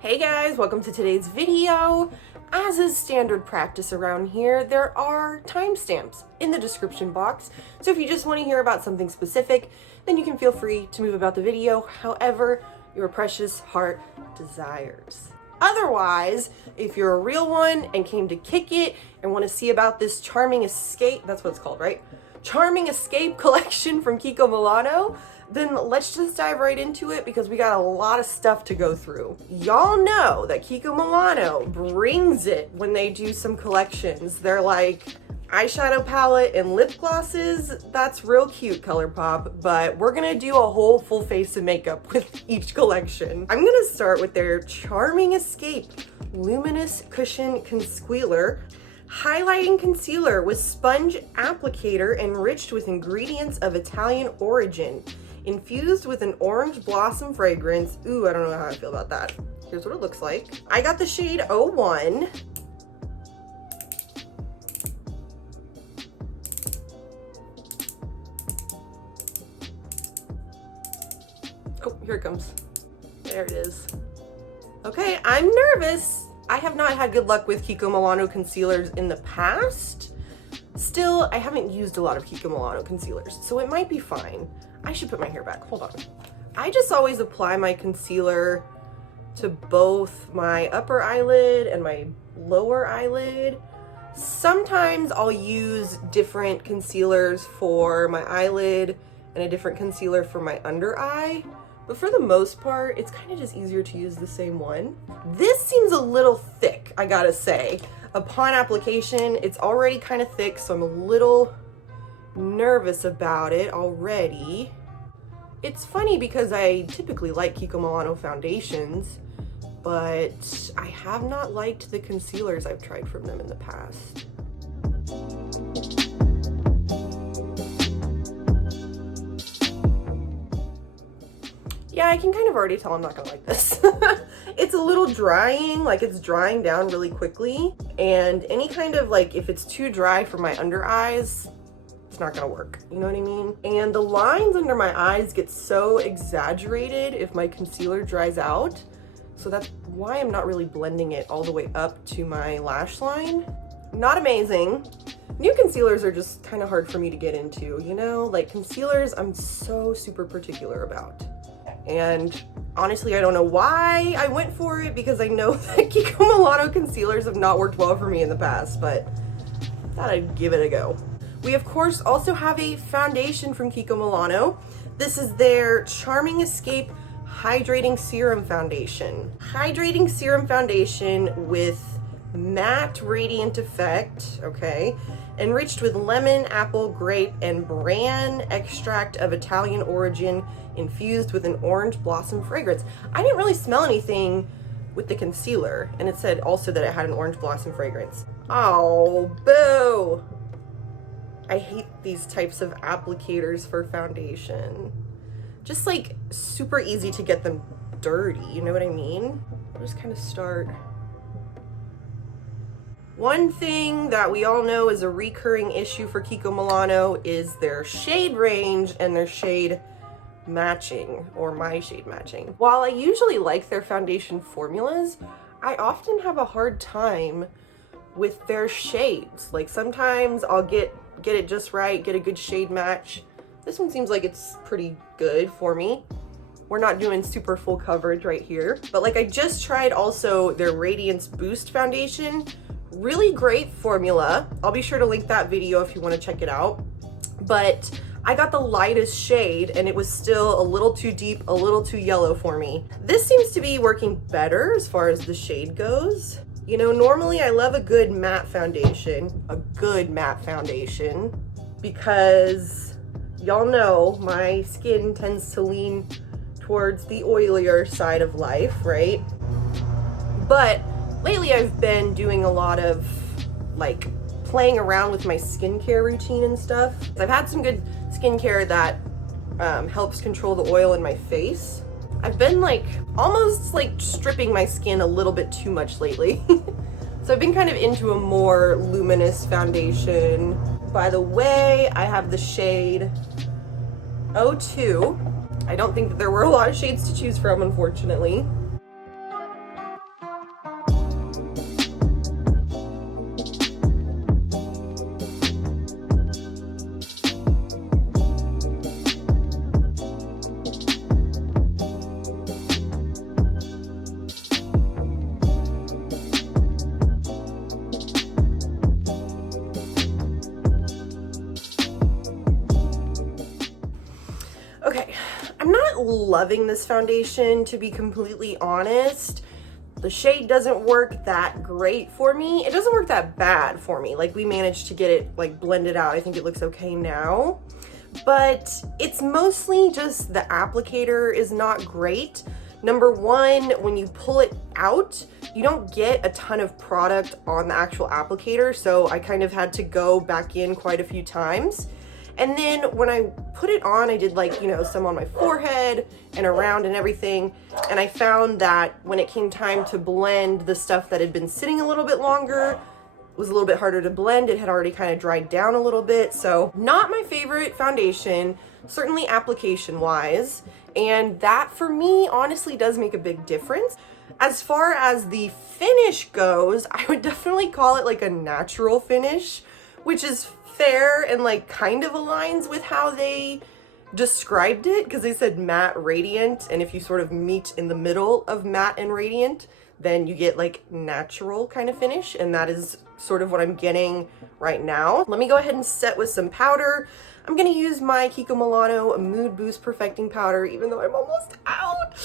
Hey guys, welcome to today's video. As is standard practice around here, there are timestamps in the description box. So if you just want to hear about something specific, then you can feel free to move about the video however your precious heart desires. Otherwise, if you're a real one and came to kick it and want to see about this charming escape, that's what it's called, right? Charming escape collection from Kiko Milano, then let's just dive right into it because we got a lot of stuff to go through. Y'all know that Kiko Milano brings it when they do some collections. They're like eyeshadow palette and lip glosses. That's real cute, ColourPop, but we're gonna do a whole full face of makeup with each collection. I'm gonna start with their Charming Escape Luminous Cushion Concealer. Highlighting concealer with sponge applicator enriched with ingredients of Italian origin. Infused with an orange blossom fragrance. Ooh, I don't know how I feel about that. Here's what it looks like. I got the shade 01. Oh, here it comes. There it is. Okay, I'm nervous. I have not had good luck with Kiko Milano concealers in the past. Still, I haven't used a lot of Kiko Milano concealers, so it might be fine. I should put my hair back, hold on. I just always apply my concealer to both my upper eyelid and my lower eyelid. Sometimes I'll use different concealers for my eyelid and a different concealer for my under eye. But for the most part, it's kind of just easier to use the same one. This seems a little thick, I gotta say. Upon application, it's already kind of thick, so I'm a little nervous about it already. It's funny because I typically like Kiko Milano foundations, but I have not liked the concealers I've tried from them in the past. Yeah, I can kind of already tell I'm not gonna like this. It's a little drying, like it's drying down really quickly. And any kind of like, if it's too dry for my under eyes, it's not gonna work, you know what I mean? And the lines under my eyes get so exaggerated if my concealer dries out. So that's why I'm not really blending it all the way up to my lash line. Not amazing. New concealers are just kind of hard for me to get into, you know? Like concealers, I'm so super particular about. And honestly, I don't know why I went for it because I know that Kiko Milano concealers have not worked well for me in the past, but I thought I'd give it a go. We of course also have a foundation from Kiko Milano. This is their Charming Escape Hydrating Serum Foundation. Hydrating Serum Foundation with matte radiant effect, okay, enriched with lemon, apple, grape, and bran extract of Italian origin, infused with an orange blossom fragrance. I didn't really smell anything with the concealer, and it said also that it had an orange blossom fragrance. Oh, boo! I hate these types of applicators for foundation. Just like super easy to get them dirty, you know what I mean? I'll just kind of start. One thing that we all know is a recurring issue for Kiko Milano is their shade range and their shade matching, or my shade matching. While I usually like their foundation formulas, I often have a hard time with their shades. Like sometimes I'll get it just right, get a good shade match. This one seems like it's pretty good for me. We're not doing super full coverage right here, but like I just tried also their Radiance Boost foundation. Really great formula. I'll be sure to link that video if you want to check it out. But I got the lightest shade and it was still a little too deep, a little too yellow for me. This seems to be working better as far as the shade goes. You know, normally I love a good matte foundation, because y'all know my skin tends to lean towards the oilier side of life, right? But lately I've been doing a lot of like playing around with my skincare routine and stuff. I've had some good skincare that helps control the oil in my face. I've been like almost like stripping my skin a little bit too much lately. So I've been kind of into a more luminous foundation. By the way, I have the shade 02. I don't think that there were a lot of shades to choose from, unfortunately. loving this foundation, to be completely honest. The shade doesn't work that great for me. It doesn't work that bad for me. Like, we managed to get it like blended out. I think it looks okay now. But it's mostly just the applicator is not great. Number one, when you pull it out, you don't get a ton of product on the actual applicator, so I kind of had to go back in quite a few times. And then when I put it on, I did like, you know, some on my forehead and around and everything. And I found that when it came time to blend the stuff that had been sitting a little bit longer, it was a little bit harder to blend. It had already kind of dried down a little bit. So not my favorite foundation, certainly application wise. And that for me honestly does make a big difference. As far as the finish goes, I would definitely call it like a natural finish, which is fair and like kind of aligns with how they described it, because they said matte radiant, and if you sort of meet in the middle of matte and radiant, then you get like natural kind of finish, and that is sort of what I'm getting right now. Let me go ahead and set with some powder. I'm gonna use my Kiko Milano Mood Boost Perfecting Powder, even though I'm almost out.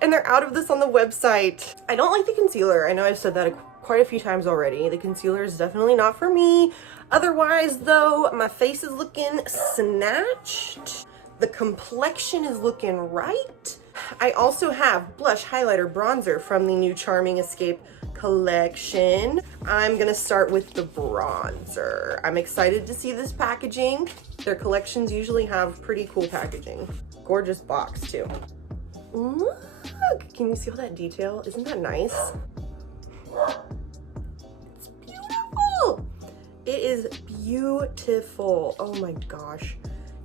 And they're out of this on the website. I don't like the concealer. I know I've said that quite a few times already. The concealer is definitely not for me. Otherwise though, my face is looking snatched. The complexion is looking right. I also have blush, highlighter, bronzer from the new Charming Escape collection. I'm gonna start with the bronzer. I'm excited to see this packaging. Their collections usually have pretty cool packaging. Gorgeous box too. Look, can you see all that detail? Isn't that nice? It's beautiful. It is beautiful. Oh my gosh.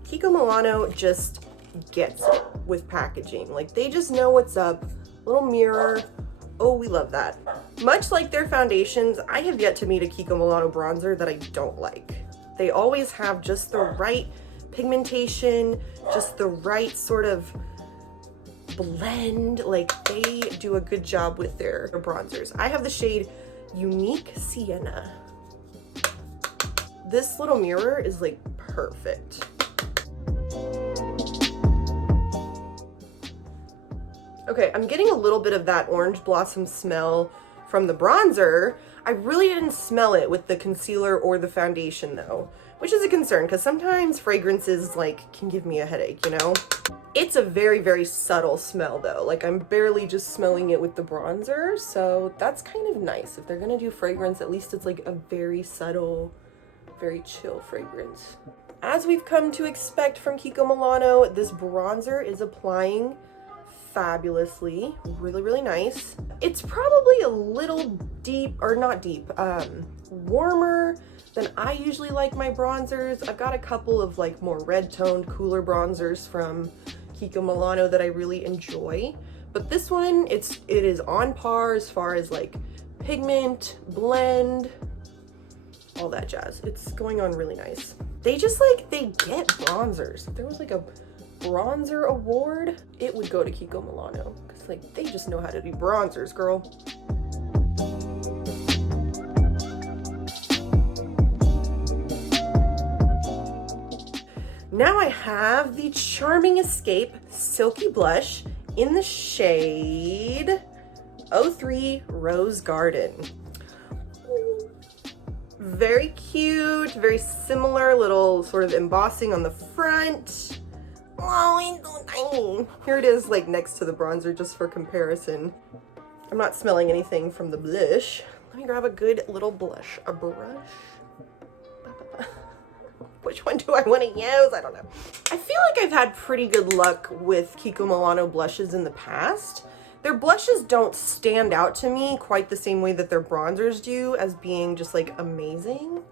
Kiko Milano just gets it with packaging. Like, they just know what's up. Little mirror. Oh, we love that. Much like their foundations, I have yet to meet a Kiko Milano bronzer that I don't like. They always have just the right pigmentation, just the right sort of blend. Like, they do a good job with their bronzers. I have the shade Unique Sienna. This little mirror is like perfect. Okay, I'm getting a little bit of that orange blossom smell from the bronzer. I really didn't smell it with the concealer or the foundation though, which is a concern because sometimes fragrances like can give me a headache, you know? It's a very, very subtle smell though. Like, I'm barely just smelling it with the bronzer, so that's kind of nice. If they're gonna do fragrance, at least it's like a very subtle, very chill fragrance. As we've come to expect from Kiko Milano, this bronzer is applying fabulously. Really, really nice. It's probably a little deep, or not deep, warmer than I usually like my bronzers. I've got a couple of like more red toned, cooler bronzers from Kiko Milano that I really enjoy. But this one, it is on par as far as like pigment, blend, all that jazz. It's going on really nice. They just like, they get bronzers. If there was like a bronzer award, it would go to Kiko Milano, because like they just know how to do bronzers, girl. Now I have the Charming Escape Silky Blush in the shade 03 Rose Garden. Very cute, very similar little sort of embossing on the front. Oh, it's so tiny. Here it is, like next to the bronzer, just for comparison. I'm not smelling anything from the blush. Let me grab a good little blush. A brush. Which one do I want to use? I don't know. I feel like I've had pretty good luck with Kiko Milano blushes in the past. Their blushes don't stand out to me quite the same way that their bronzers do, as being just like amazing.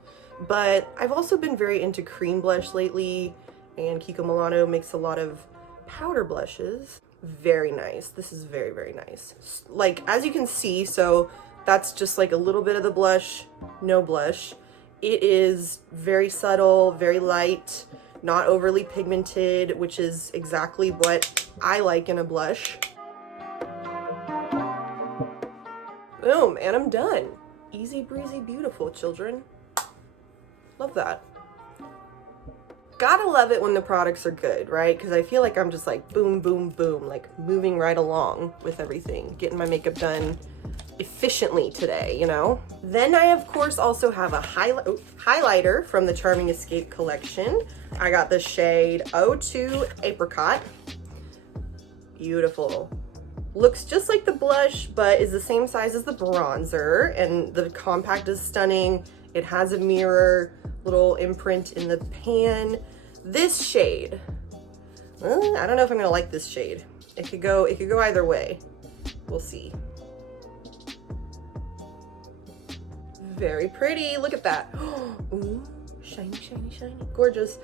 But I've also been very into cream blush lately, and Kiko Milano makes a lot of powder blushes. Very nice. This is very, very nice. Like, as you can see, so that's just like a little bit of the blush, no blush. It is very subtle, very light, not overly pigmented, which is exactly what I like in a blush. Boom, and I'm done. Easy breezy, beautiful, children. Love that. Gotta love it when the products are good, right? Because I feel like I'm just like boom, boom, boom, like moving right along with everything, getting my makeup done efficiently today, you know? Then I, of course, also have a highlighter from the Charming Escape collection. I got the shade 02 Apricot. Beautiful. Looks just like the blush, but is the same size as the bronzer, and the compact is stunning. It has a mirror, little imprint in the pan. This shade, I don't know if I'm gonna like this shade. It could go either way. We'll see. Very pretty, look at that. Ooh, shiny, shiny, shiny, gorgeous.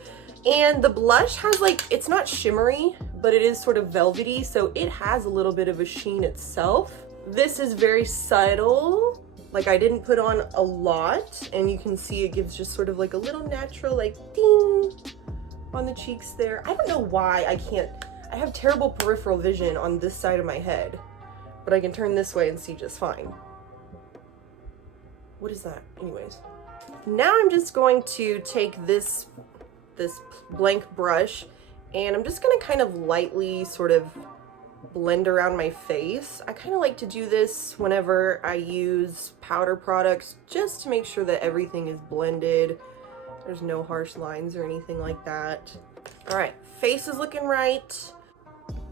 And the blush has like, it's not shimmery, but it is sort of velvety, so it has a little bit of a sheen itself. This is very subtle. Like, I didn't put on a lot, and you can see it gives just sort of like a little natural like ding on the cheeks there. I don't know why I have terrible peripheral vision on this side of my head, but I can turn this way and see just fine. What is that? Anyways, now I'm just going to take this blank brush, and I'm just gonna kind of lightly sort of blend around my face. I kind of like to do this whenever I use powder products, just to make sure that everything is blended. There's no harsh lines or anything like that. All right, face is looking right.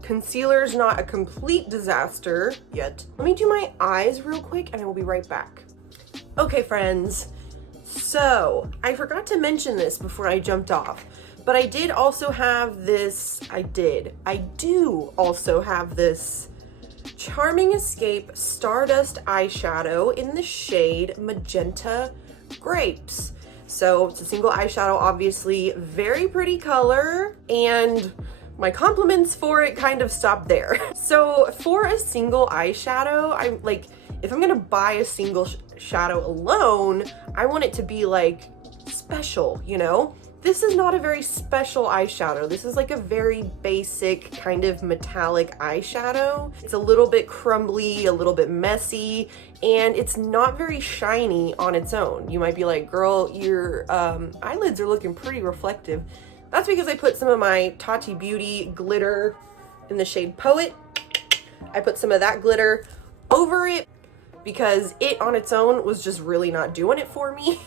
Concealer's not a complete disaster yet. Let me do my eyes real quick and I will be right back. Okay, friends, so I forgot to mention this before I jumped off, but I did also have this, I do also have this Charming Escape Stardust eyeshadow in the shade Magenta Grapes. So it's a single eyeshadow, obviously, very pretty color, and my compliments for it kind of stop there. So for a single eyeshadow, I'm like, if I'm gonna buy a single shadow alone, I want it to be like special, you know? This is not a very special eyeshadow. This is like a very basic kind of metallic eyeshadow. It's a little bit crumbly, a little bit messy, and it's not very shiny on its own. You might be like, girl, your eyelids are looking pretty reflective. That's because I put some of my Tati Beauty glitter in the shade Poet. I put some of that glitter over it because it on its own was just really not doing it for me.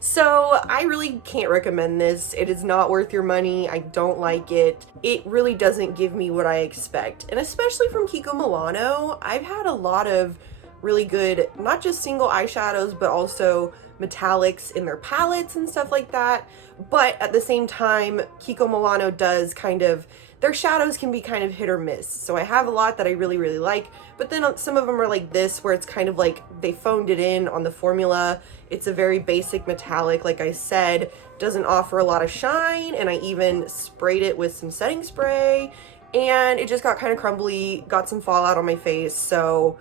So I really can't recommend this. It is not worth your money. I don't like it. It really doesn't give me what I expect. And especially from Kiko Milano, I've had a lot of really good, not just single eyeshadows, but also metallics in their palettes and stuff like that. But at the same time, Kiko Milano does kind of, their shadows can be kind of hit or miss. So I have a lot that I really, really like, but then some of them are like this, where it's kind of like they phoned it in on the formula. It's a very basic metallic, like I said, doesn't offer a lot of shine, and I even sprayed it with some setting spray, and it just got kind of crumbly, got some fallout on my face, so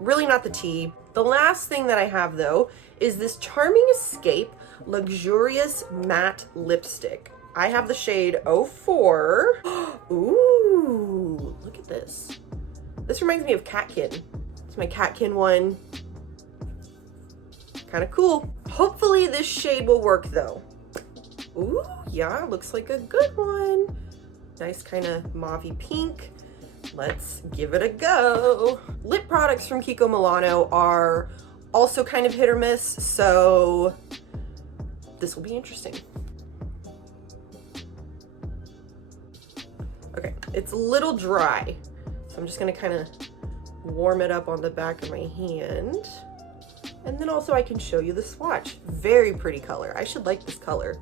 really not the tea. The last thing that I have, though, is this Charming Escape Luxurious Matte Lipstick. I have the shade 04. Ooh, look at this. This reminds me of Catkin. It's my Catkin one. Kind of cool. Hopefully this shade will work though. Ooh, yeah, looks like a good one. Nice kind of mauve-y pink. Let's give it a go. Lip products from Kiko Milano are also kind of hit or miss, so this will be interesting. Okay, it's a little dry, so I'm just gonna kind of warm it up on the back of my hand. And then also I can show you the swatch. Very pretty color. I should like this color.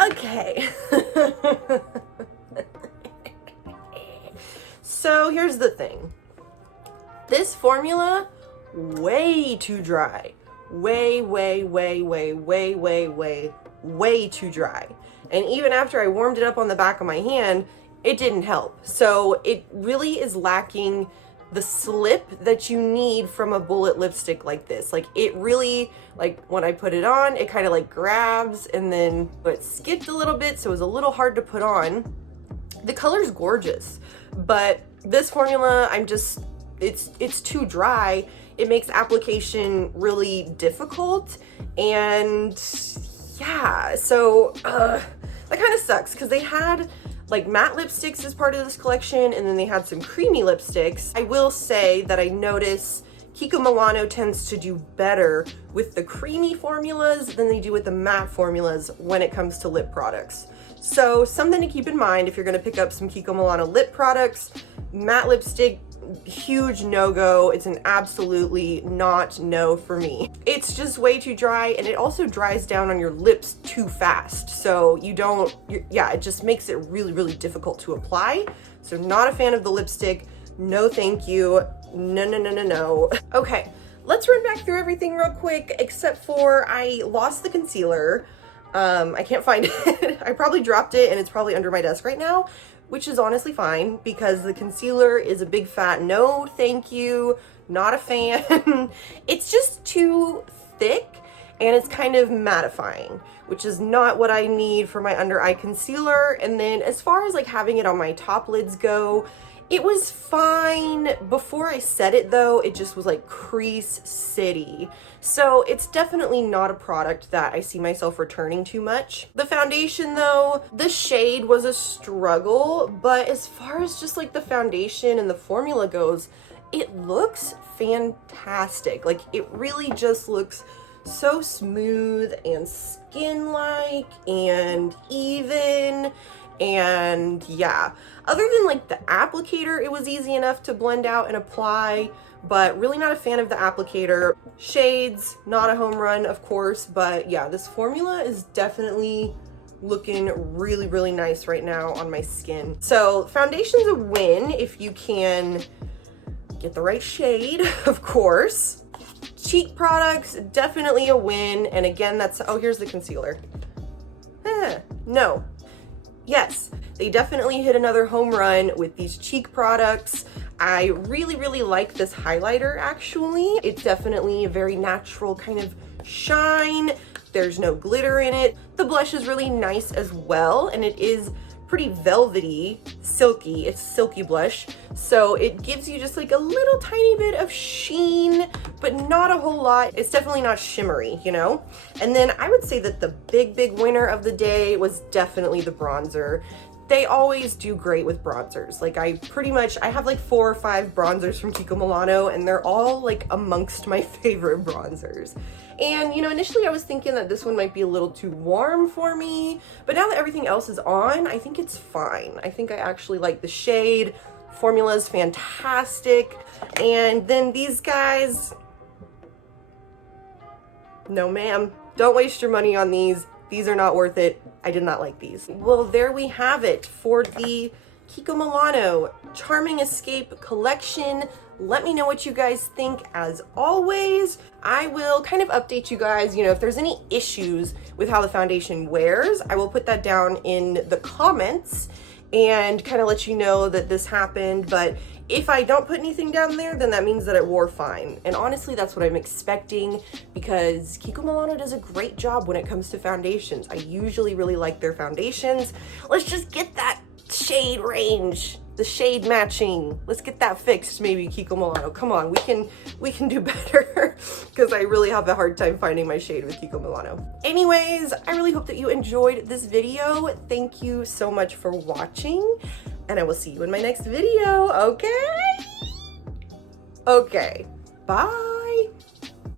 Okay. So here's the thing. This formula, way too dry. Way too dry. And even after I warmed it up on the back of my hand, it didn't help. So it really is lacking the slip that you need from a bullet lipstick like this. Like it really, like when I put it on, it kind of like grabs and then it skipped a little bit, so it was a little hard to put on. The color's gorgeous, but this formula, it's too dry. It makes application really difficult, and yeah, so that kind of sucks because they had like matte lipsticks as part of this collection, and then they had some creamy lipsticks. I will say that I notice Kiko Milano tends to do better with the creamy formulas than they do with the matte formulas when it comes to lip products. So something to keep in mind if you're gonna pick up some Kiko Milano lip products. Matte lipstick, huge no-go. It's an absolutely not no for me. It's just way too dry, and it also dries down on your lips too fast. So yeah, it just makes it really, really difficult to apply. So not a fan of the lipstick. No, thank you. No, no, no, no, no. Okay, let's run back through everything real quick, except for I lost the concealer. I can't find it. I probably dropped it and it's probably under my desk right now, which is honestly fine because the concealer is a big fat no, thank you, not a fan. It's just too thick and it's kind of mattifying, which is not what I need for my under eye concealer. And then as far as like having it on my top lids go, it was fine. Before I set it though, it just was like crease city. So it's definitely not a product that I see myself returning too much. The foundation though, the shade was a struggle, but as far as just like the foundation and the formula goes, it looks fantastic. Like it really just looks so smooth and skin-like and even. And yeah, other than like the applicator, it was easy enough to blend out and apply, but really not a fan of the applicator. Shades, not a home run, of course, but yeah, this formula is definitely looking really, really nice right now on my skin. So foundation's a win if you can get the right shade, of course. Cheek products, definitely a win. And again, oh, here's the concealer. No. Yes, they definitely hit another home run with these cheek products. I really, really like this highlighter actually. It's definitely a very natural kind of shine. There's no glitter in it. The blush is really nice as well, and it is pretty velvety, silky. It's silky blush, so it gives you just like a little tiny bit of sheen, but not a whole lot. It's definitely not shimmery, you know? And then I would say that the big winner of the day was definitely the bronzer. They always do great with bronzers. Like I have like 4 or 5 bronzers from Kiko Milano, and they're all like amongst my favorite bronzers. And you know, initially I was thinking that this one might be a little too warm for me, but now that everything else is on, I think it's fine. I think I actually like the shade. Formula is fantastic. And then these guys, no ma'am, don't waste your money on these. These are not worth it. I did not like these. Well, there we have it for the Kiko Milano Charming Escape collection. Let me know what you guys think. As always, I will kind of update you guys, you know, if there's any issues with how the foundation wears, I will put that down in the comments and kind of let you know that this happened. But if I don't put anything down there, then that means that it wore fine. And honestly, that's what I'm expecting because Kiko Milano does a great job when it comes to foundations. I usually really like their foundations. Let's just get that shade range, the shade matching. Let's get that fixed, maybe, Kiko Milano. Come on, we can do better because I really have a hard time finding my shade with Kiko Milano. Anyways, I really hope that you enjoyed this video. Thank you so much for watching, and I will see you in my next video, okay? Okay, bye.